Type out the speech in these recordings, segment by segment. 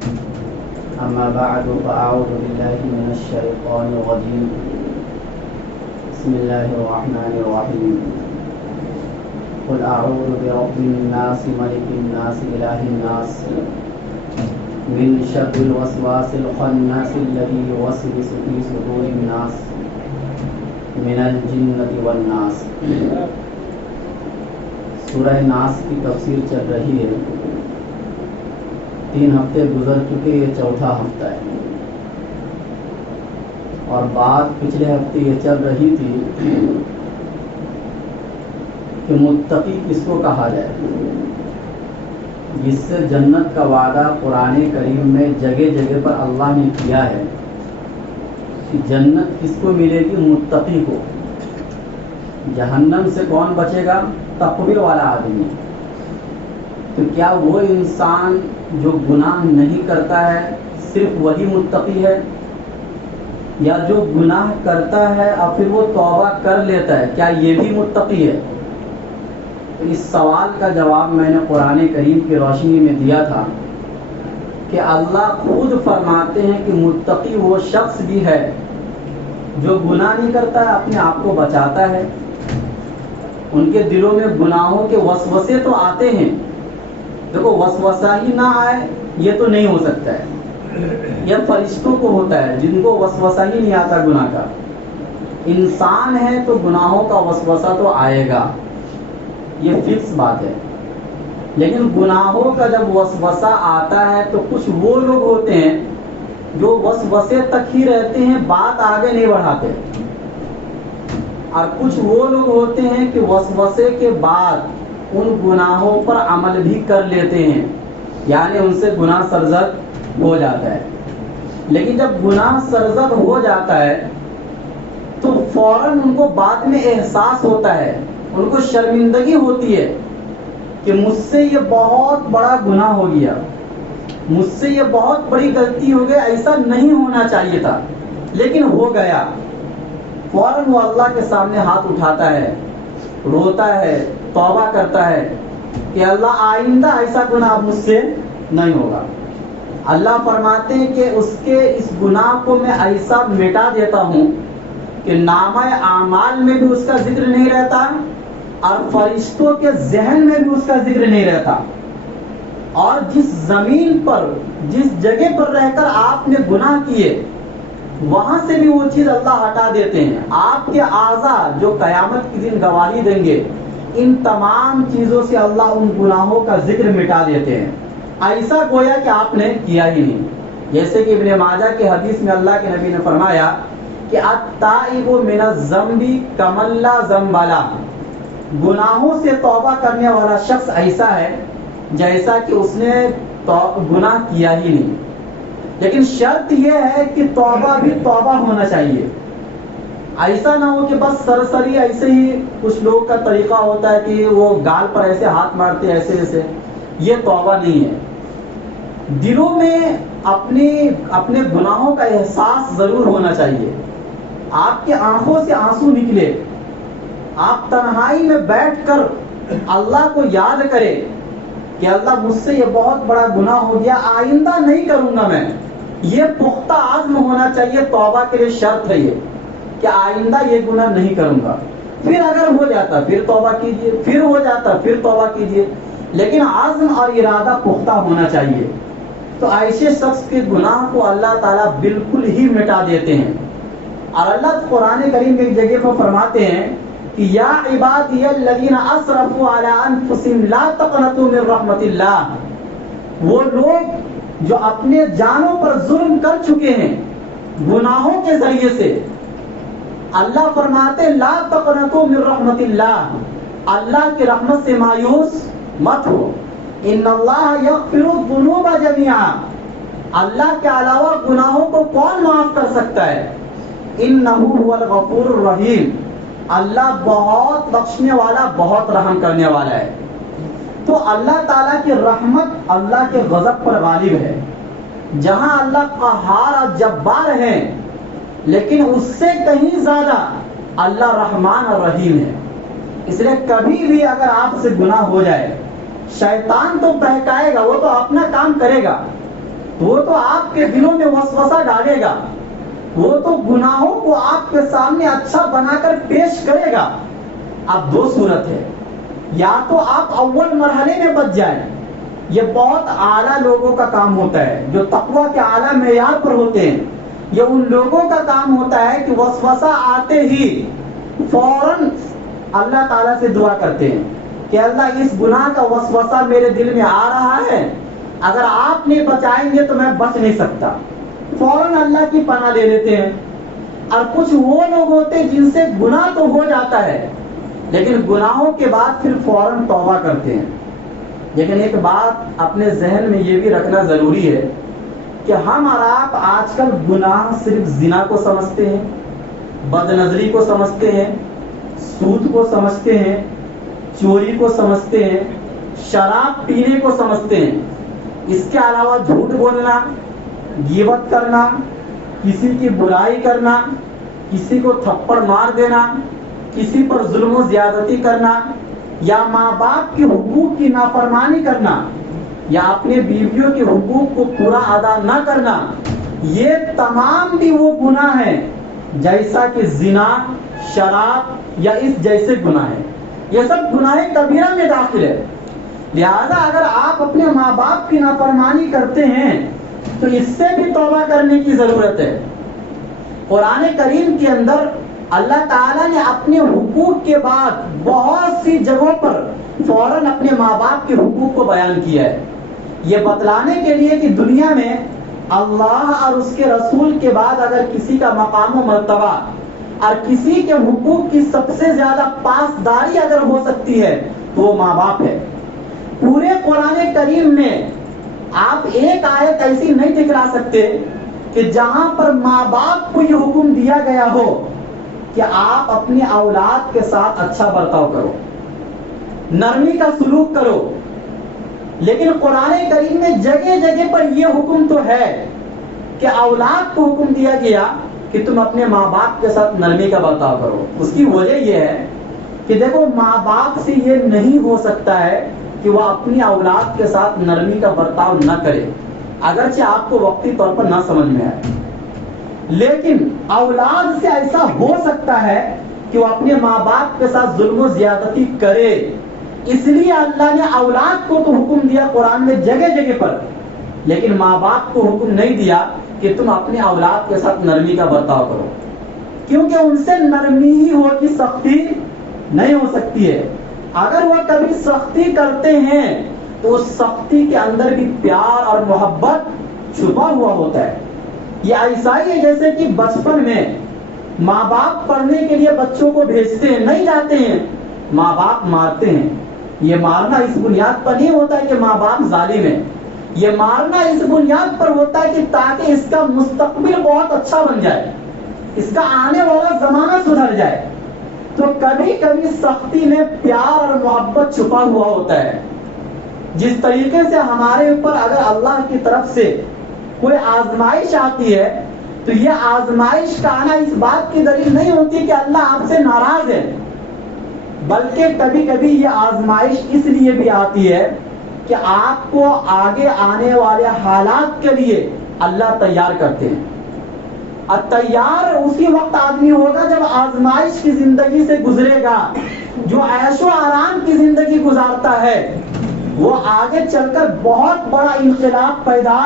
أما بعد فأعوذ بالله من الشيطان الرجيم بسم الله الرحمن الرحيم قل أعوذ برب الناس ملك الناس إله الناس من شر الوسواس الخناس الذي يوسوس في صدور الناس من الجنة والناس. سورہ ناس کی تفسیر چل رہی ہے. 3 ہفتے گزر چکے، یہ چوتھا ہفتہ ہے. اور بات پچھلے ہفتے یہ چل رہی تھی کہ متقی کس کو کہا جائے، جس سے جنت کا وعدہ قرآن کریم میں جگہ جگہ پر اللہ نے کیا ہے کہ جنت کس کو ملے گی؟ متقی کو. جہنم سے کون بچے گا؟ تقوی والا آدمی. تو کیا وہ انسان جو گناہ نہیں کرتا ہے صرف وہی متقی ہے، یا جو گناہ کرتا ہے اور پھر وہ توبہ کر لیتا ہے کیا یہ بھی متقی ہے؟ اس سوال کا جواب میں نے قرآن کریم کی روشنی میں دیا تھا کہ اللہ خود فرماتے ہیں کہ متقی وہ شخص بھی ہے جو گناہ نہیں کرتا ہے، اپنے آپ کو بچاتا ہے. ان کے دلوں میں گناہوں کے وسوسے تو آتے ہیں. دیکھو، وسوسہ ہی نہ آئے یہ تو نہیں ہو سکتا ہے. یہ فرشتوں کو ہوتا ہے جن کو وسوسہ ہی نہیں آتا گناہ کا. انسان ہے تو گناہوں کا وسوسہ تو آئے گا، یہ فکس بات ہے. لیکن گناہوں کا جب وسوسہ آتا ہے تو کچھ وہ لوگ ہوتے ہیں جو وسوسے تک ہی رہتے ہیں، بات آگے نہیں بڑھاتے. اور کچھ وہ لوگ ہوتے ہیں کہ وسوسے کے بعد ان گناہوں پر عمل بھی کر لیتے ہیں، یعنی ان سے گناہ سرزد ہو جاتا ہے. لیکن جب گناہ سرزد ہو جاتا ہے تو فوراً ان کو بعد میں احساس ہوتا ہے، ان کو شرمندگی ہوتی ہے کہ مجھ سے یہ بہت بڑا گناہ ہو گیا، مجھ سے یہ بہت بڑی غلطی ہو گئی، ایسا نہیں ہونا چاہیے تھا لیکن ہو گیا. فوراً وہ اللہ کے سامنے ہاتھ اٹھاتا ہے، روتا ہے، توبہ کرتا ہے کہ اللہ آئندہ ایسا گناہ مجھ سے نہیں ہوگا. اللہ فرماتے ہیں کہ اس کے اس گناہ کو میں ایسا مٹا دیتا ہوں کہ نامہ اعمال میں بھی اس کا ذکر نہیں رہتا اور فرشتوں کے ذہن میں بھی اس کا ذکر نہیں رہتا. اور جس زمین پر، جس جگہ پر رہ کر آپ نے گناہ کیے، وہاں سے بھی وہ چیز اللہ ہٹا دیتے ہیں. آپ کے اعضاء جو قیامت کے دن گواہی دیں گے، ان تمام چیزوں سے اللہ ان گناہوں کا ذکر مٹا دیتے ہیں، ایسا گویا کہ آپ نے کیا ہی نہیں. جیسے کہ ابن ماجہ کی حدیث میں اللہ کے نبی نے فرمایا کہ التائب من الذنب کمن لا ذنب له، گناہوں سے توبہ کرنے والا شخص ایسا ہے جیسا کہ اس نے گناہ کیا ہی نہیں. لیکن شرط یہ ہے کہ توبہ بھی توبہ ہونا چاہیے. ایسا نہ ہو کہ بس سرسری ایسے ہی کچھ لوگ کا طریقہ ہوتا ہے کہ وہ گال پر ایسے ہاتھ مارتے ایسے ایسے، یہ توبہ نہیں ہے. دلوں میں اپنے گناہوں کا احساس ضرور ہونا چاہیے. آپ کی آنکھوں سے آنسو نکلے، آپ تنہائی میں بیٹھ کر اللہ کو یاد کریں کہ اللہ مجھ سے یہ بہت بڑا گناہ ہو گیا، آئندہ نہیں کروں گا میں. یہ پختہ عزم ہونا چاہیے. توبہ کے لیے شرط ہے یہ کہ آئندہ یہ گناہ نہیں کروں گا. پھر اگر ہو جاتا پھر توبہ کیجیے، پھر ہو جاتا پھر توبہ کیجیے، لیکن عزم اور ارادہ پختہ ہونا چاہیے. تو ایسے شخص کے گناہ کو اللہ تعالیٰ بالکل ہی مٹا دیتے ہیں. اور اللہ قرآن کریم میں ایک جگہ پر فرماتے ہیں کہ یا عبادی الذین اسرفوا علی انفسہم لا تقنطوا من رحمت اللہ، وہ لوگ جو اپنے جانوں پر ظلم کر چکے ہیں گناہوں کے ذریعے سے، اللہ فرماتے لا تقنطوا من رحمت اللہ، اللہ کی رحمت سے مایوس مت ہو. ان اللہ یغفر الذنوب جميعا، اللہ کے علاوہ گناہوں کو کون معاف کر سکتا ہے؟ انہ هو الغفور الرحیم، اللہ بہت بخشنے والا، بہت رحم کرنے والا ہے. تو اللہ تعالیٰ کی رحمت اللہ کے غضب پر غالب ہے. جہاں اللہ قہار اور جبار ہے، لیکن اس سے کہیں زیادہ اللہ رحمان اور رحیم ہے. اس لیے کبھی بھی اگر آپ سے گناہ ہو جائے، شیطان تو بہکائے گا، وہ تو اپنا کام کرے گا، وہ تو آپ کے دلوں میں وسوسہ ڈالے گا، وہ تو گناہوں کو آپ کے سامنے اچھا بنا کر پیش کرے گا۔ اب دو صورت ہے، یا تو آپ اول مرحلے میں بچ جائیں، یہ بہت اعلیٰ لوگوں کا کام ہوتا ہے جو تقویٰ کے اعلیٰ معیار پر ہوتے ہیں۔ یہ ان لوگوں کا کام ہوتا ہے کہ وسوسہ آتے ہی فوراً اللہ تعالیٰ سے دعا کرتے ہیں کہ اللہ اس گناہ کا وسوسہ میرے دل میں آ رہا ہے، اگر آپ نہیں بچائیں گے تو میں بچ نہیں سکتا، فوراً اللہ کی پناہ لے لیتے ہیں۔ اور کچھ وہ لوگ ہوتے ہیں جن سے گناہ تو ہو جاتا ہے لیکن گناہوں کے بعد پھر فوراً توبہ کرتے ہیں۔ لیکن ایک بات اپنے ذہن میں یہ بھی رکھنا ضروری ہے کہ ہم اور آپ آج کل گناہ صرف زنا کو سمجھتے ہیں، بد نظری کو سمجھتے ہیں، سود کو سمجھتے ہیں، چوری کو سمجھتے ہیں، شراب پینے کو سمجھتے ہیں۔ اس کے علاوہ جھوٹ بولنا، غیبت کرنا، کسی کی برائی کرنا، کسی کو تھپڑ مار دینا، کسی پر ظلم و زیادتی کرنا، یا ماں باپ کے حقوق کی نافرمانی کرنا، یا اپنے بیویوں کے حقوق کو پورا ادا نہ کرنا، یہ تمام بھی وہ گناہ ہیں جیسا کہ زنا، شراب یا اس جیسے گناہ ہیں۔ یہ سب گناہ کبیرہ میں داخل ہے۔ لہذا اگر آپ اپنے ماں باپ کی نافرمانی کرتے ہیں تو اس سے بھی توبہ کرنے کی ضرورت ہے۔ قرآن کریم کے اندر اللہ تعالیٰ نے اپنے حقوق کے بعد بہت سی جگہوں پر فوراً اپنے ماں باپ کے حقوق کو بیان کیا ہے، یہ بتلانے کے لیے کہ دنیا میں اللہ اور اس کے رسول کے بعد اگر کسی کا مقام و مرتبہ اور کسی کے حقوق کی سب سے زیادہ پاسداری اگر ہو سکتی ہے تو وہ ماں باپ ہے۔ پورے قرآن کریم میں آپ ایک آیت ایسی نہیں دکھلا سکتے کہ جہاں پر ماں باپ کو یہ حکم دیا گیا ہو کہ آپ اپنی اولاد کے ساتھ اچھا برتاؤ کرو، نرمی کا سلوک کرو۔ لیکن قرآن کریم میں جگہ جگہ پر یہ حکم تو ہے کہ اولاد کو حکم دیا گیا کہ تم اپنے ماں باپ کے ساتھ نرمی کا برتاؤ کرو۔ اس کی وجہ یہ ہے کہ دیکھو ماں باپ سے یہ نہیں ہو سکتا ہے کہ وہ اپنی اولاد کے ساتھ نرمی کا برتاؤ نہ کرے، اگرچہ آپ کو وقتی طور پر نہ سمجھ میں آئے، لیکن اولاد سے ایسا ہو سکتا ہے کہ وہ اپنے ماں باپ کے ساتھ ظلم و زیادتی کرے۔ اس لیے اللہ نے اولاد کو تو حکم دیا قرآن میں جگہ جگہ پر، لیکن ماں باپ کو حکم نہیں دیا کہ تم اپنے اولاد کے ساتھ نرمی کا برتاؤ کرو، کیونکہ ان سے نرمی ہی ہوگی، سختی نہیں ہو سکتی ہے۔ اگر وہ کبھی سختی کرتے ہیں تو اس سختی کے اندر بھی پیار اور محبت چھپا ہوا ہوتا ہے۔ یہ ایسا ہی ہے جیسے کہ بچپن میں ماں باپ پڑھنے کے لیے بچوں کو بھیجتے ہیں، نہیں جاتے ہیں، ماں باپ مارتے ہیں۔ یہ مارنا اس بنیاد پر نہیں ہوتا ہے کہ ماں باپ ظالم ہیں، یہ مارنا اس بنیاد پر ہوتا ہے کہ تاکہ اس کا مستقبل بہت اچھا بن جائے، اس کا آنے والا زمانہ سدھر جائے۔ تو کبھی کبھی سختی میں پیار اور محبت چھپا ہوا ہوتا ہے۔ جس طریقے سے ہمارے اوپر اگر اللہ کی طرف سے کوئی آزمائش آتی ہے تو یہ آزمائش کا آنا اس بات کی دلیل نہیں ہوتی کہ اللہ آپ سے ناراض ہے، بلکہ کبھی کبھی یہ آزمائش اس لیے بھی آتی ہے کہ آپ کو آگے آنے والے حالات کے لیے اللہ تیار کرتے ہیں۔ اور تیار اسی وقت آدمی ہوگا جب آزمائش کی زندگی سے گزرے گا۔ جو عیش و آرام کی زندگی گزارتا ہے وہ آگے چل کر بہت بڑا انقلاب پیدا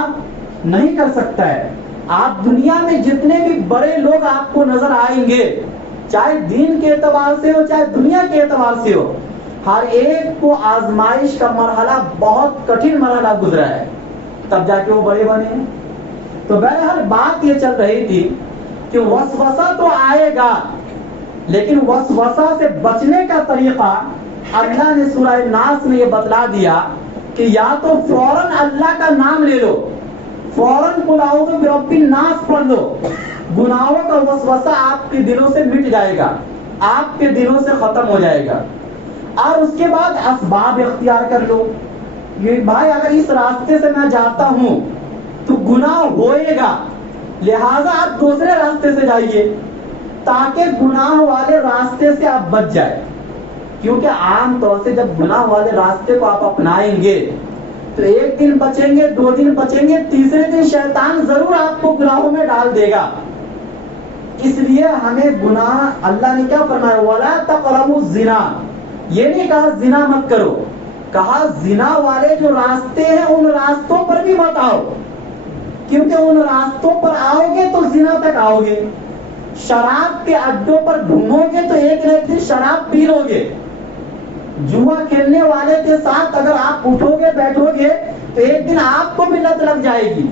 نہیں کر سکتا ہے۔ آپ دنیا میں جتنے بھی بڑے لوگ آپ کو نظر آئیں گے، چاہے دین کے اعتبار سے ہو چاہے دنیا کے اعتبار سے ہو، ہر ایک کو آزمائش کا مرحلہ بہت کٹھن مرحلہ گزرا ہے، تب جا کے وہ بڑے بنے ہیں۔ تو بہرحال بات یہ چل رہی تھی کہ وسوسہ تو آئے گا، لیکن وسوسہ سے بچنے کا طریقہ اللہ نے سورہ ناس میں یہ بتلا دیا کہ یا تو فوراً اللہ کا نام لے لو، فوراً قل اعوذ برب الناس پڑھ لو، گناہوں کا وسوسہ آپ کے دلوں سے مٹ جائے گا، آپ کے دلوں سے ختم ہو جائے گا۔ اور اس کے بعد اسباب اختیار کر لو، یہ بھائی اگر اس راستے سے میں جاتا ہوں تو گناہ ہوئے گا، لہٰذا آپ دوسرے راستے سے جائیے تاکہ گناہ والے راستے سے آپ بچ جائیں۔ کیونکہ عام طور سے جب گناہ والے راستے کو آپ اپنائیں گے تو ایک دن بچیں گے، 2 دن بچیں گے، تیسرے دن شیطان ضرور آپ کو گناہوں میں ڈال دے گا۔ اس لیے ہمیں گناہ، اللہ نے کیا فرمایا، وَلَا تَقْرَبُوا الزِّنَا، یہ نہیں کہا زنا مت کرو، کہا زنا والے جو راستے ہیں ان راستوں پر بھی مت آؤ، کیونکہ ان راستوں پر آؤ گے تو زنا تک آؤ گے۔ شراب کے اڈوں پر گھومو گے تو ایک نہ ایک دن شراب پی لو گے۔ جوا کھیلنے والے کے ساتھ اگر آپ اٹھو گے بیٹھو گے تو ایک دن آپ کو بھی لت لگ جائے گی۔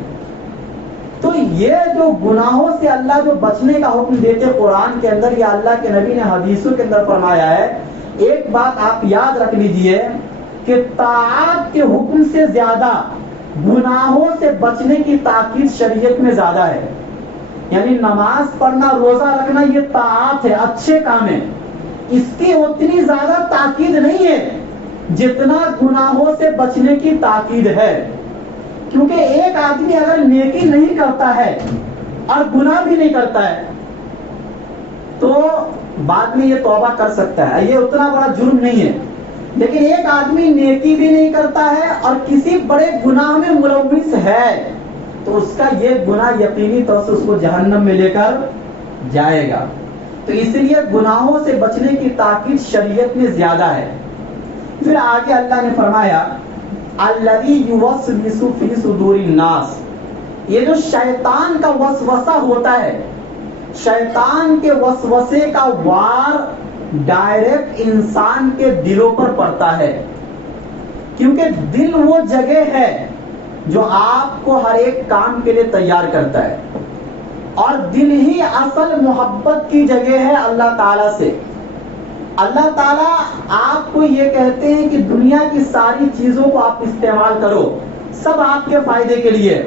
تو یہ جو گناہوں سے اللہ جو بچنے کا حکم دیتے قرآن کے اندر یا اللہ کے نبی نے حدیثوں کے اندر فرمایا ہے، ایک بات آپ یاد رکھ لیجئے کہ طاعات کے حکم سے زیادہ گناہوں سے بچنے کی تاکید شریعت میں زیادہ ہے۔ یعنی نماز پڑھنا، روزہ رکھنا یہ طاعات ہے، اچھے کام ہے، اس کی اتنی زیادہ تاکید نہیں ہے جتنا گناہوں سے بچنے کی تاکید ہے۔ کیونکہ ایک آدمی اگر نیکی نہیں کرتا ہے اور گناہ بھی نہیں کرتا ہے تو بعد میں یہ توبہ کر سکتا ہے، یہ اتنا بڑا جرم نہیں ہے۔ لیکن ایک آدمی نیکی بھی نہیں کرتا ہے اور کسی بڑے گناہ میں ملوث ہے تو اس کا یہ گناہ یقینی طور سے اس کو جہنم میں لے کر جائے گا۔ تو اس لیے گناہوں سے بچنے کی تاکید شریعت میں زیادہ ہے۔ پھر آگے اللہ نے فرمایا الذی یوسوس فی صدور الناس، یہ جو شیطان کا وسوسہ ہوتا ہے، شیطان کے وسوسے کا وار ڈائریکٹ انسان کے دلوں پر پڑتا ہے، کیونکہ دل وہ جگہ ہے جو آپ کو ہر ایک کام کے لیے تیار کرتا ہے، اور دل ہی اصل محبت کی جگہ ہے اللہ تعالیٰ سے۔ اللہ تعالیٰ آپ کو یہ کہتے ہیں کہ دنیا کی ساری چیزوں کو آپ استعمال کرو، سب آپ کے فائدے کے لیے،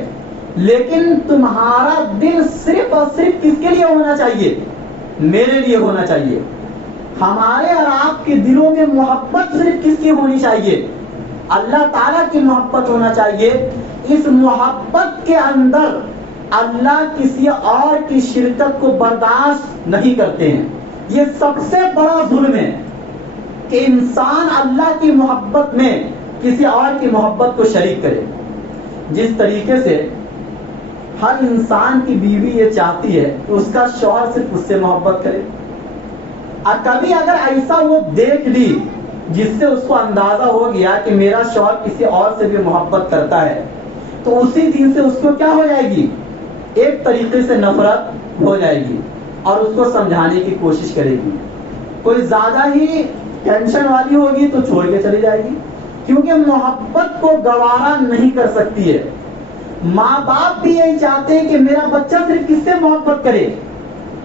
لیکن تمہارا دل صرف اور صرف کس کے لیے ہونا چاہیے؟ میرے لیے ہونا چاہیے۔ ہمارے اور آپ کے دلوں میں محبت صرف کس کی ہونی چاہیے؟ اللہ تعالیٰ کی محبت ہونا چاہیے۔ اس محبت کے اندر اللہ کسی اور کی شرکت کو برداشت نہیں کرتے ہیں۔ یہ سب سے بڑا ظلم ہے کہ انسان اللہ کی محبت میں کسی اور کی محبت کو شریک کرے۔ جس طریقے سے ہر انسان کی بیوی یہ چاہتی ہے کہ اس کا شوہر صرف اس سے محبت کرے، اور کبھی اگر ایسا وہ دیکھ لی جس سے اس کو اندازہ ہو گیا کہ میرا شوہر کسی اور سے بھی محبت کرتا ہے، تو اسی دن سے اس کو کیا ہو جائے گی؟ ایک طریقے سے نفرت ہو جائے گی اور اس کو سمجھانے کی کوشش کرے گی۔ کوئی زیادہ ہی ٹینشن والی ہوگی تو چھوڑ کے چلی جائے گی، کیونکہ محبت کو گوارا نہیں کر سکتی ہے۔ ماں باپ بھی یہی چاہتے ہیں کہ میرا بچہ صرف کس سے محبت کرے؟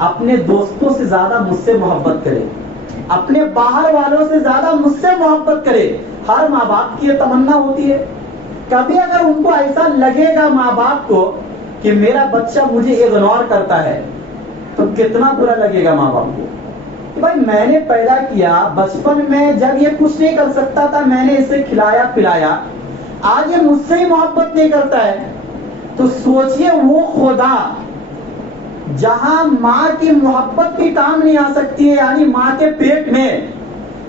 اپنے دوستوں سے زیادہ مجھ سے محبت کرے، اپنے باہر والوں سے زیادہ مجھ سے محبت کرے۔ ہر ماں باپ کی یہ تمنا ہوتی ہے۔ کبھی اگر ان کو ایسا لگے گا ماں باپ کو کہ میرا بچہ مجھے اگنور کرتا ہے تو کتنا برا لگے گا ماں باپ کو کہ بھائی میں نے پیدا کیا، بچپن میں جب یہ کچھ نہیں کر سکتا تھا میں نے اسے کھلایا پلایا، آج یہ مجھ سے ہی محبت نہیں کرتا ہے۔ تو سوچئے وہ خدا جہاں ماں کی محبت بھی کام نہیں آ سکتی ہے، یعنی ماں کے پیٹ میں،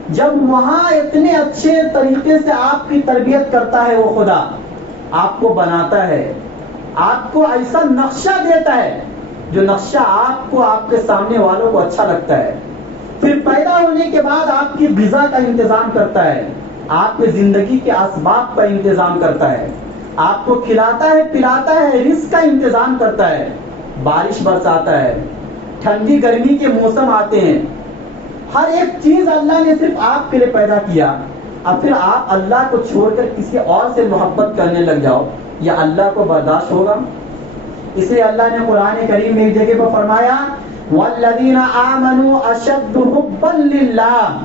جب وہاں اتنے اچھے طریقے سے آپ کی تربیت کرتا ہے، وہ خدا آپ کو بناتا ہے، آپ کو ایسا نقشہ دیتا ہے جو نقشہ آپ کو آپ کے سامنے والوں کو اچھا لگتا ہے، پھر پیدا ہونے کے بعد آپ کی غذا کا انتظام کرتا ہے، آپ کی زندگی کے اسباب کا انتظام کرتا ہے، آپ کو کھلاتا ہے پلاتا ہے، رزق کا انتظام کرتا ہے، بارش برساتا ہے، ٹھنڈی گرمی کے موسم آتے ہیں، ہر ایک چیز اللہ نے صرف آپ کے لیے پیدا کیا، اب پھر آپ اللہ کو چھوڑ کر کسی اور سے محبت کرنے لگ جاؤ، یا اللہ کو برداشت ہوگا؟ اس لیے اللہ نے قرآن کریم میں ایک جگہ پر فرمایا والذین آمنوا اشد حبا للہ،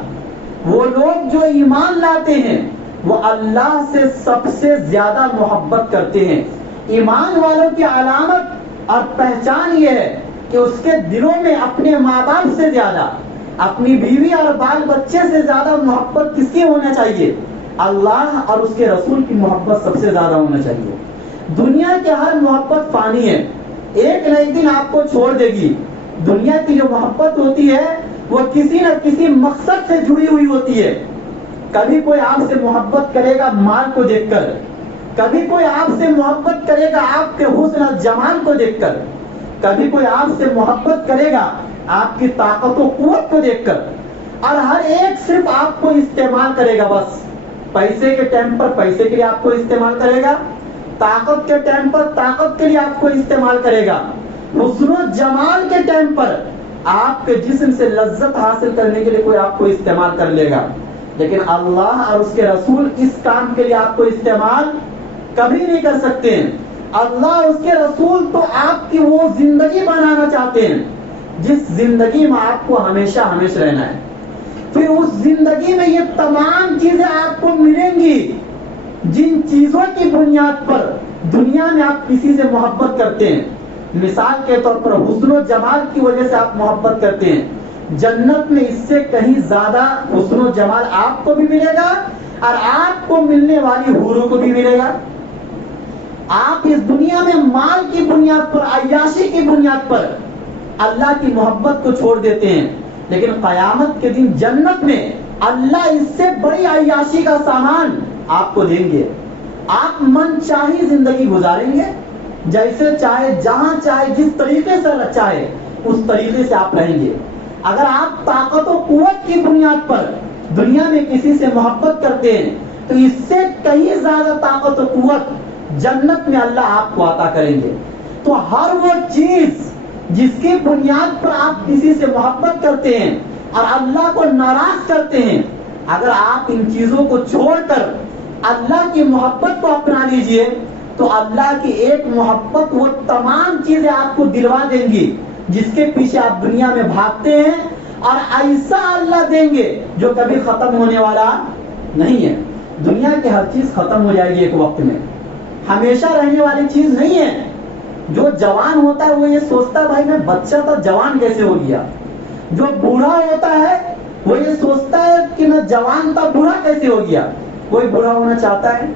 وہ لوگ جو ایمان لاتے ہیں وہ اللہ سے سب سے زیادہ محبت کرتے ہیں۔ ایمان والوں کی علامت اور پہچان یہ ہے کہ اس کے دلوں میں اپنے ماں باپ سے زیادہ، اپنی بیوی اور بال بچے سے زیادہ محبت کس کی ہونا چاہیے؟ اللہ اور اس کے رسول کی محبت سب سے زیادہ ہونا چاہیے۔ دنیا کی ہر محبت فانی ہے، ایک نہ ایک دن آپ کو چھوڑ دے گی۔ دنیا کی جو محبت ہوتی ہے وہ کسی نہ کسی مقصد سے جڑی ہوئی ہوتی ہے۔ کبھی کوئی آپ سے محبت کرے گا مال کو دیکھ کر، کبھی کوئی آپ سے محبت کرے گا آپ کے حسن اور جمال کو دیکھ کر، کبھی کوئی آپ سے محبت کرے گا آپ کی طاقت و قوت کو دیکھ کر، اور ہر ایک صرف آپ کو استعمال کرے گا، بس پیسے کے ٹائم پر پیسے کے لیے آپ کو استعمال کرے گا، طاقت کے ٹائم پر طاقت کے لیے آپ کو استعمال کرے گا، حسن و جمال کے ٹائم پر آپ کے جسم سے لذت حاصل کرنے کے لیے کوئی آپ کو استعمال کر لے گا، لیکن اللہ اور اس کے رسول اس کام کے لیے آپ کو استعمال کبھی نہیں کر سکتے ہیں۔ اللہ اور اس کے رسول تو آپ کی وہ زندگی بنانا چاہتے ہیں جس زندگی میں آپ کو ہمیشہ ہمیشہ رہنا ہے، پھر اس زندگی میں یہ تمام چیزیں آپ کو ملیں گی جن چیزوں کی بنیاد پر دنیا میں آپ کسی سے محبت کرتے ہیں۔ مثال کے طور پر حسن و جمال کی وجہ سے آپ محبت کرتے ہیں، جنت میں اس سے کہیں زیادہ حسن و جمال آپ کو بھی ملے گا اور آپ کو ملنے والی حوروں کو بھی ملے گا۔ آپ اس دنیا میں مال کی بنیاد پر، عیاشی کی بنیاد پر اللہ کی محبت کو چھوڑ دیتے ہیں، لیکن قیامت کے دن جنت میں اللہ اس سے بڑی عیاشی کا سامان آپ کو دیں گے۔ آپ من چاہی زندگی گزاریں گے، جیسے چاہے، جہاں چاہے، جس طریقے سے چاہے اس طریقے سے آپ رہیں گے۔ اگر آپ طاقت و قوت کی بنیاد پر دنیا میں کسی سے محبت کرتے ہیں تو اس سے کہیں زیادہ طاقت و قوت جنت میں اللہ آپ کو عطا کریں گے۔ تو ہر وہ چیز جس کی بنیاد پر آپ کسی سے محبت کرتے ہیں اور اللہ کو ناراض کرتے ہیں، اگر آپ ان چیزوں کو چھوڑ کر اللہ کی محبت کو اپنا لیجئے تو اللہ کی ایک محبت وہ تمام چیزیں آپ کو دلوا دیں گی جس کے پیچھے آپ دنیا میں بھاگتے ہیں، اور ایسا اللہ دیں گے جو کبھی ختم ہونے والا نہیں ہے۔ دنیا کی ہر چیز ختم ہو جائے گی ایک وقت میں، ہمیشہ رہنے والی چیز نہیں ہے۔ جو جوان ہوتا ہے وہ یہ سوچتا ہے بھائی میں بچہ تھا جوان کیسے ہو گیا، جو بوڑھا ہوتا ہے وہ یہ سوچتا ہے کہ میں جوان تھا بوڑھا کیسے ہو گیا۔ کوئی بوڑھا ہونا چاہتا ہے؟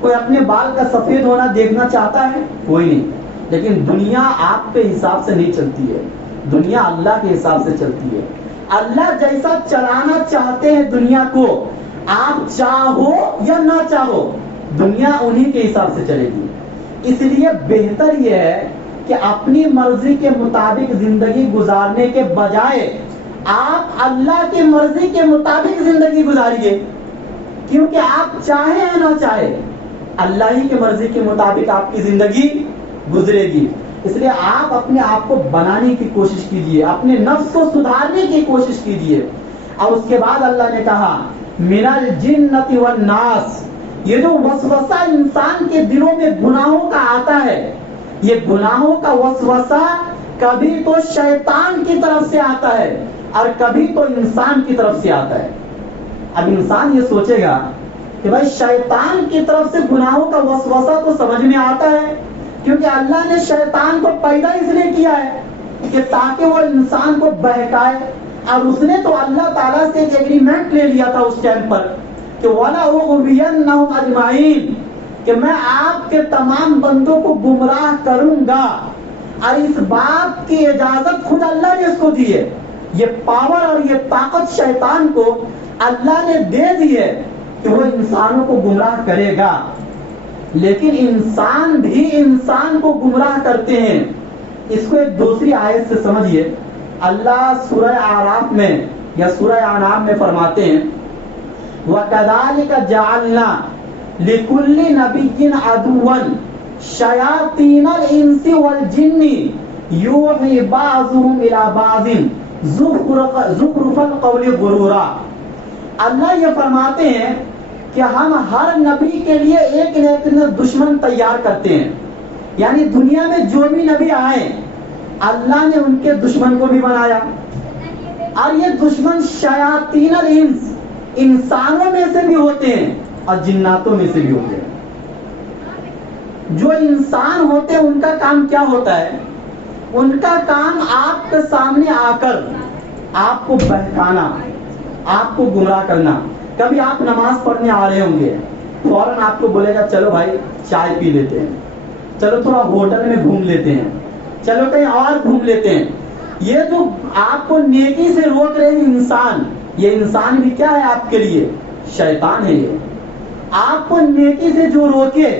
کوئی اپنے بال کا سفید ہونا دیکھنا چاہتا ہے؟ کوئی نہیں۔ لیکن دنیا آپ کے حساب سے نہیں چلتی ہے، دنیا اللہ کے حساب سے چلتی ہے۔ اللہ جیسا چلانا چاہتے ہیں دنیا کو، آپ چاہو یا نہ چاہو دنیا انہی کے حساب سے چلے گی۔ اس لیے بہتر یہ ہے کہ اپنی مرضی کے مطابق زندگی گزارنے کے بجائے آپ اللہ کی مرضی کے مطابق زندگی گزاریے، کیونکہ آپ چاہیں یا نہ چاہے اللہ ہی کی مرضی کے مطابق آپ کی زندگی گزرے گی۔ اس لیے آپ اپنے آپ کو بنانے کی کوشش کیجئے، اپنے نفس کو سدھارنے کی کوشش کیجئے۔ اور اس کے بعد اللہ نے کہا من الجنۃ والناس، یہ جو وسوسہ انسان کے دلوں میں گناہوں کا آتا ہے، یہ گناہوں کا وسوسہ کبھی تو شیطان کی طرف سے آتا ہے اور کبھی تو انسان کی طرف سے آتا ہے۔ اب انسان یہ سوچے گا کہ بھائی شیطان کی طرف سے گناہوں کا وسوسہ تو سمجھ میں آتا ہے، کیونکہ اللہ نے شیطان کو پیدا اس لیے کیا ہے کہ تاکہ وہ انسان کو بہکائے، اور اس نے تو اللہ تعالیٰ سے ایک ایگریمنٹ لے لیا تھا اس ٹائم پر کہ وَلَأُغْوِيَنَّهُمْ أَجْمَعِينَ، کہ میں آپ کے تمام بندوں کو گمراہ کروں گا، اور اس بات کی اجازت خود اللہ نے اس کو دی ہے۔ یہ پاور اور یہ طاقت شیطان کو اللہ نے دے دی ہے کہ وہ انسانوں کو گمراہ کرے گا، لیکن انسان بھی انسان کو گمراہ کرتے ہیں۔ اس کو ایک دوسری آیت سے سمجھیے، اللہ سورہ اعراف میں یا سورہ انعام میں فرماتے ہیں وَكَذَلِكَ جَعَلْنَا لِكُلِّ نَبِيٍّ عَدُوًّا شَيَاطِينَ الْإِنسِ وَالْجِنِّ يُوحِي بَعْضُهُمْ إِلَى بَعْضٍ زُخْرُفَ الْقَوْلِ غُرُورًا۔ اللہ یہ فرماتے ہیں کہ ہم ہر نبی کے لیے ایک نہ ایک دشمن تیار کرتے ہیں، یعنی دنیا میں جو بھی نبی آئے اللہ نے ان کے دشمن کو بھی بنایا، اور یہ دشمن شیاطین الانس، انسانوں میں سے بھی ہوتے ہیں اور جناتوں میں سے بھی ہوتے ہیں۔ جو انسان ہوتے ہیں ان کا کام کیا ہوتا ہے؟ ان کا کام آپ کے سامنے آ کر آپ کو بہکانا، آپ کو گمراہ کرنا۔ کبھی آپ نماز پڑھنے آ رہے ہوں گے، فوراً آپ کو بولے گا چلو بھائی چائے پی لیتے ہیں، چلو تھوڑا ہوٹل میں گھوم لیتے ہیں، چلو کہیں اور گھوم لیتے ہیں۔ یہ جو آپ کو نیکی سے روک رہے ہیں انسان، یہ انسان بھی کیا ہے آپ کے لیے؟ شیطان ہے۔ یہ آپ کو نیکی سے جو روکے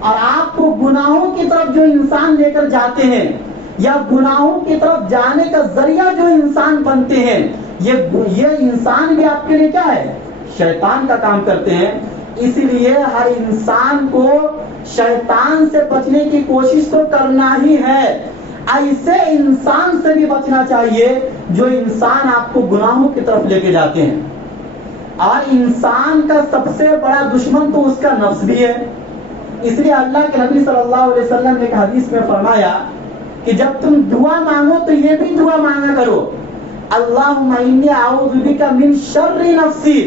اور آپ کو گناہوں کی طرف جو انسان لے کر جاتے ہیں یا گناہوں کی طرف جانے کا ذریعہ جو انسان بنتے ہیں، یہ انسان بھی آپ کے لیے کیا ہے؟ شیطان کا کام کرتے ہیں۔ اس لیے ہر انسان کو شیطان سے بچنے کی کوشش تو کرنا ہی ہے۔ ایسے انسان سے بھی بچنا چاہیے جو انسان آپ کو گناہوں کی طرف لے کے جاتے ہیں۔ اور انسان کا سب سے بڑا دشمن تو اس کا نفس بھی ہے۔ اس لیے اللہ کے نبی صلی اللہ علیہ وسلم نے ایک حدیث میں فرمایا کہ جب تم دعا مانگو تو یہ بھی دعا مانگا کرو، اللہم انی اعوذ بک من شر نفسی،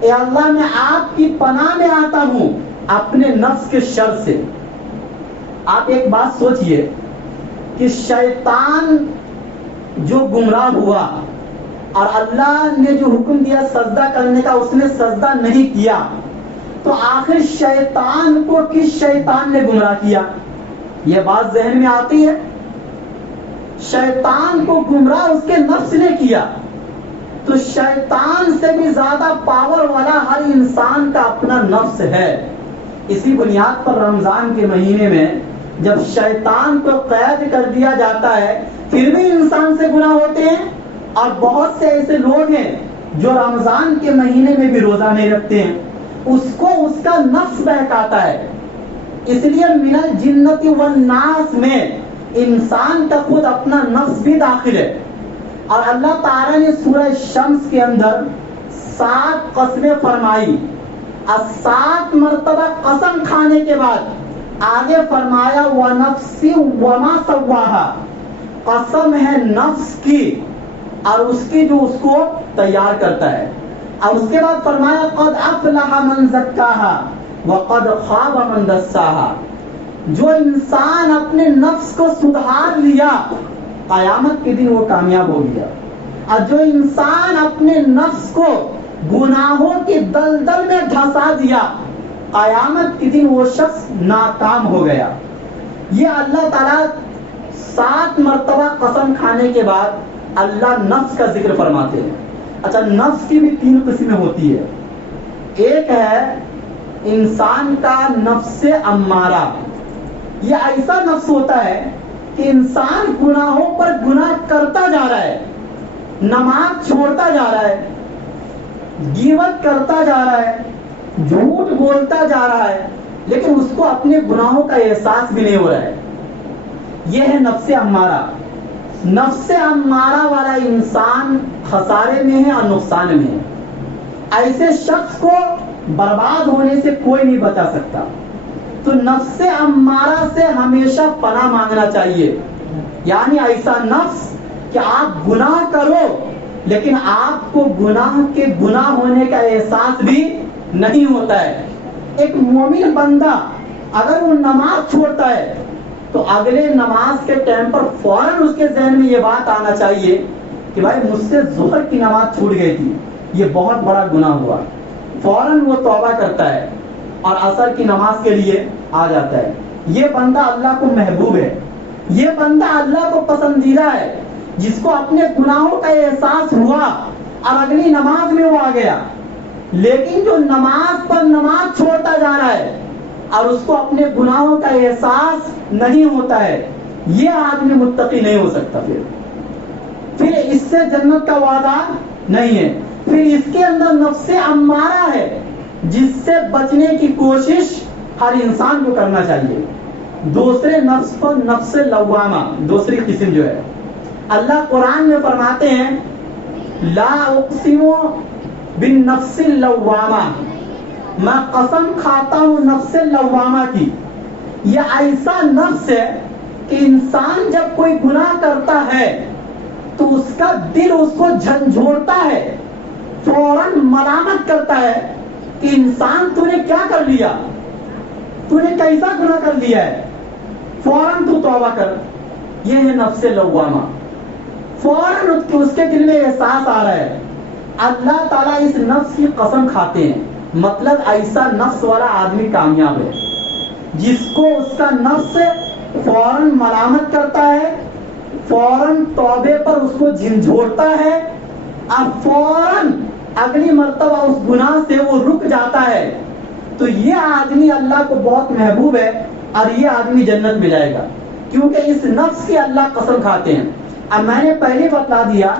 اے اللہ میں آپ کی پناہ میں آتا ہوں اپنے نفس کے شر سے۔ آپ ایک بات سوچئے کہ شیطان جو گمراہ ہوا اور اللہ نے جو حکم دیا سجدہ کرنے کا اس نے سجدہ نہیں کیا، تو آخر شیطان کو کس شیطان نے گمراہ کیا؟ یہ بات ذہن میں آتی ہے؟ شیطان کو گمراہ اس کے نفس نے کیا۔ تو شیطان سے بھی زیادہ پاور والا ہر انسان کا اپنا نفس ہے۔ اسی بنیاد پر رمضان کے مہینے میں جب شیطان کو قید کر دیا جاتا ہے پھر بھی انسان سے گناہ ہوتے ہیں، اور بہت سے ایسے لوگ ہیں جو رمضان کے مہینے میں بھی روزہ نہیں رکھتے ہیں، اس کو اس کا نفس بہکاتا ہے۔ اس لیے من الجنت والناس میں انسان کا خود اپنا نفس بھی داخل ہے۔ اور اللہ تعالیٰ نے سورہ شمس کے اندر 7 قسمیں فرمائی، اور 7 مرتبہ قسم کھانے کے بعد آگے فرمایا وَنَفْسٍ وَمَا سَوَّاهَا، قسم ہے نفس کی اور اس کی جو اس کو تیار کرتا ہے۔ اور اس کے بعد فرمایا قَدْ أَفْلَحَ مَنْ زَكَّاهَا وَقَدْ خَابَ مَنْ دَسَّاهَا، جو انسان اپنے نفس کو سدھار لیا قیامت کے دن وہ کامیاب ہو گیا، اور جو انسان اپنے نفس کو گناہوں کی دلدل میں دھسا دیا قیامت کے دن وہ شخص ناکام ہو گیا۔ یہ اللہ تعالیٰ 7 مرتبہ قسم کھانے کے بعد اللہ نفس کا ذکر فرماتے ہیں۔ اچھا، نفس کی بھی 3 قسمیں ہوتی ہے۔ ایک ہے انسان کا نفس امارہ، یہ ایسا نفس ہوتا ہے کہ انسان گناہوں پر گناہ کرتا جا رہا ہے، نماز چھوڑتا جا رہا ہے، غیبت کرتا جا رہا ہے، جھوٹ بولتا جا رہا ہے، لیکن اس کو اپنے گناہوں کا احساس بھی نہیں ہو رہا ہے۔ یہ ہے نفس امارہ۔ نفس امارہ والا انسان خسارے میں ہے اور نقصان میں ہے۔ ایسے شخص کو برباد ہونے سے کوئی نہیں بچا سکتا۔ تو نفس امارہ سے ہمیشہ پناہ مانگنا چاہیے، یعنی ایسا نفس کہ آپ گناہ کرو لیکن آپ کو گناہ کے گناہ ہونے کا احساس بھی نہیں ہوتا ہے۔ ایک مومن بندہ اگر وہ نماز چھوڑتا ہے تو اگلے نماز کے ٹائم پر فوراً اس کے ذہن میں یہ بات آنا چاہیے کہ بھائی مجھ سے ظہر کی نماز چھوٹ گئی تھی، یہ بہت بڑا گناہ ہوا۔ فوراً وہ توبہ کرتا ہے اور عصر کی نماز کے لیے آ جاتا ہے۔ یہ بندہ اللہ کو محبوب ہے، یہ بندہ اللہ کو پسندیدہ ہے، جس کو اپنے گناہوں کا احساس ہوا اور اگلی نماز میں وہ آ گیا۔ لیکن جو نماز پر نماز چھوڑتا جا رہا ہے اور اس کو اپنے گناہوں کا احساس نہیں ہوتا ہے، یہ آدمی متقی نہیں ہو سکتا۔ پھر اس سے جنت کا وعدہ نہیں ہے۔ پھر اس کے اندر نفس امارہ ہے جس سے بچنے کی کوشش ہر انسان کو کرنا چاہیے۔ دوسرے نفس پر نفس لوامہ، دوسری قسم جو ہے، اللہ قرآن میں فرماتے ہیں لا اقسم بالنفس اللوامہ، میں قسم کھاتا ہوں نفس لوامہ کی۔ یہ ایسا نفس ہے کہ انسان جب کوئی گناہ کرتا ہے تو اس کا دل اس کو جھنجھوڑتا ہے، فوراً ملامت کرتا ہے کہ انسان تو نے کیا کر لیا، تو نے کیسا گناہ کر لیا ہے، فوراً تو توبہ کر۔ یہ ہے نفس لوامہ۔ فوراً اس کے دل میں احساس آ رہا ہے۔ اللہ تعالیٰ اس نفس کی قسم کھاتے ہیں، مطلب ایسا نفس والا آدمی کامیاب ہے جس کو اس کا نفس فوراً ملامت کرتا ہے، فوراً توبے پر اس کو جھنجھوڑتا ہے، اور فوراً اگلی مرتبہ اس گناہ سے وہ رک جاتا ہے، تو یہ آدمی اللہ کو بہت محبوب ہے اور یہ آدمی جنت میں جائے گا، کیونکہ اس نفس کی اللہ قسم کھاتے ہیں۔ اب میں نے پہلے بتلا دیا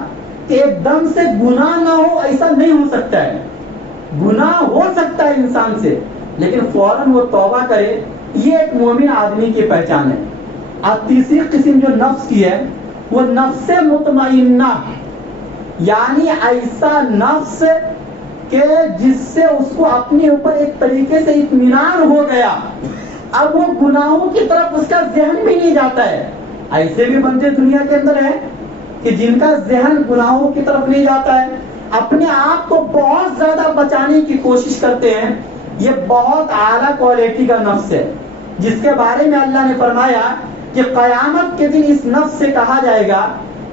کہ ایک دم سے گناہ نہ ہو ایسا نہیں ہو سکتا ہے، گناہ ہو سکتا ہے انسان سے لیکن فوراً وہ توبہ کرے، یہ ایک مومن آدمی کی پہچان ہے۔ اور تیسری قسم جو نفس کی ہے وہ نفس مطمئنہ، یعنی ایسا نفس کہ جس سے اس کو اپنے اوپر ایک طریقے سے اطمینان ہو گیا، اب وہ گناہوں کی طرف اس کا ذہن بھی نہیں جاتا ہے۔ ایسے بھی بندے دنیا کے اندر ہیں کہ جن کا ذہن گناہوں کی طرف نہیں جاتا ہے، اپنے آپ کو بہت زیادہ بچانے کی کوشش کرتے ہیں۔ یہ بہت اعلیٰ کوالٹی کا نفس ہے، جس کے بارے میں اللہ نے فرمایا کہ قیامت کے دن اس نفس سے کہا جائے گا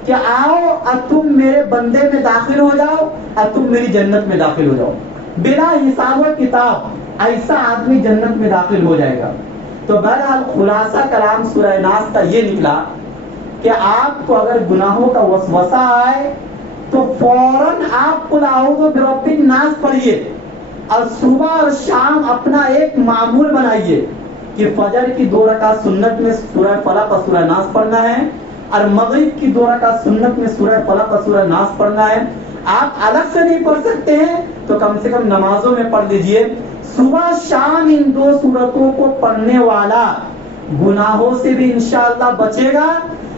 کہ آؤ اب تم میرے بندے میں داخل ہو جاؤ، اب تم میری جنت میں داخل ہو جاؤ، بلا حساب و کتاب ایسا آدمی جنت میں داخل ہو جائے گا۔ تو بہرحال خلاصہ کلام سورہ ناس کا یہ نکلا کہ آپ کو اگر گناہوں کا وسوسہ آئے تو فوراً آپ قل اعوذ برب الناس پڑھیے، اور صبح اور شام اپنا ایک معمول بنائیے کہ فجر کی 2 رکعت سنت میں سورہ فلق اور سورہ ناس پڑھنا ہے، اور مغرب کی 2 رکعت سنت میں سورہ فلق اور سورہ ناس پڑھنا ہے۔ آپ الگ سے نہیں پڑھ سکتے ہیں تو کم سے کم نمازوں میں پڑھ لیجئے۔ صبح شام ان 2 سورتوں کو پڑھنے والا گناہوں سے بھی انشاءاللہ بچے گا،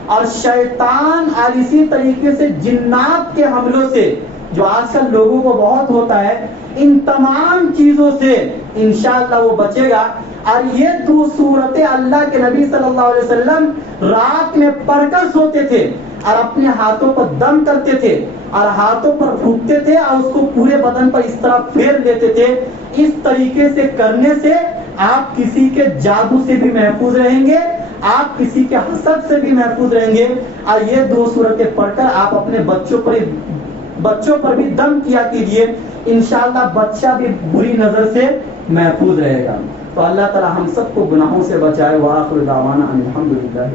اور شیطان اور اسی طریقے سے جنات کے حملوں سے جو آج کل لوگوں کو بہت ہوتا ہے، ان تمام چیزوں سے انشاءاللہ وہ بچے گا۔ اور یہ 2 سورتیں اللہ کے نبی صلی اللہ علیہ وسلم رات میں پڑھ کر سوتے تھے اور اپنے ہاتھوں پر دم کرتے تھے اور ہاتھوں پر پھونکتے تھے اور اس کو پورے بدن پر اس طرح پھیر دیتے تھے۔ اس طریقے سے کرنے سے آپ کسی کے جادو سے بھی محفوظ رہیں گے، آپ کسی کے حسد سے بھی محفوظ رہیں گے۔ اور یہ 2 سورتیں پڑھ کر آپ اپنے بچوں پر بھی دم کیا کیجیے، انشاءاللہ بچہ بھی بری نظر سے محفوظ رہے گا۔ تو اللہ تعالی ہم سب کو گناہوں سے بچائے۔ وآخر دعوانا ان الحمدللہ۔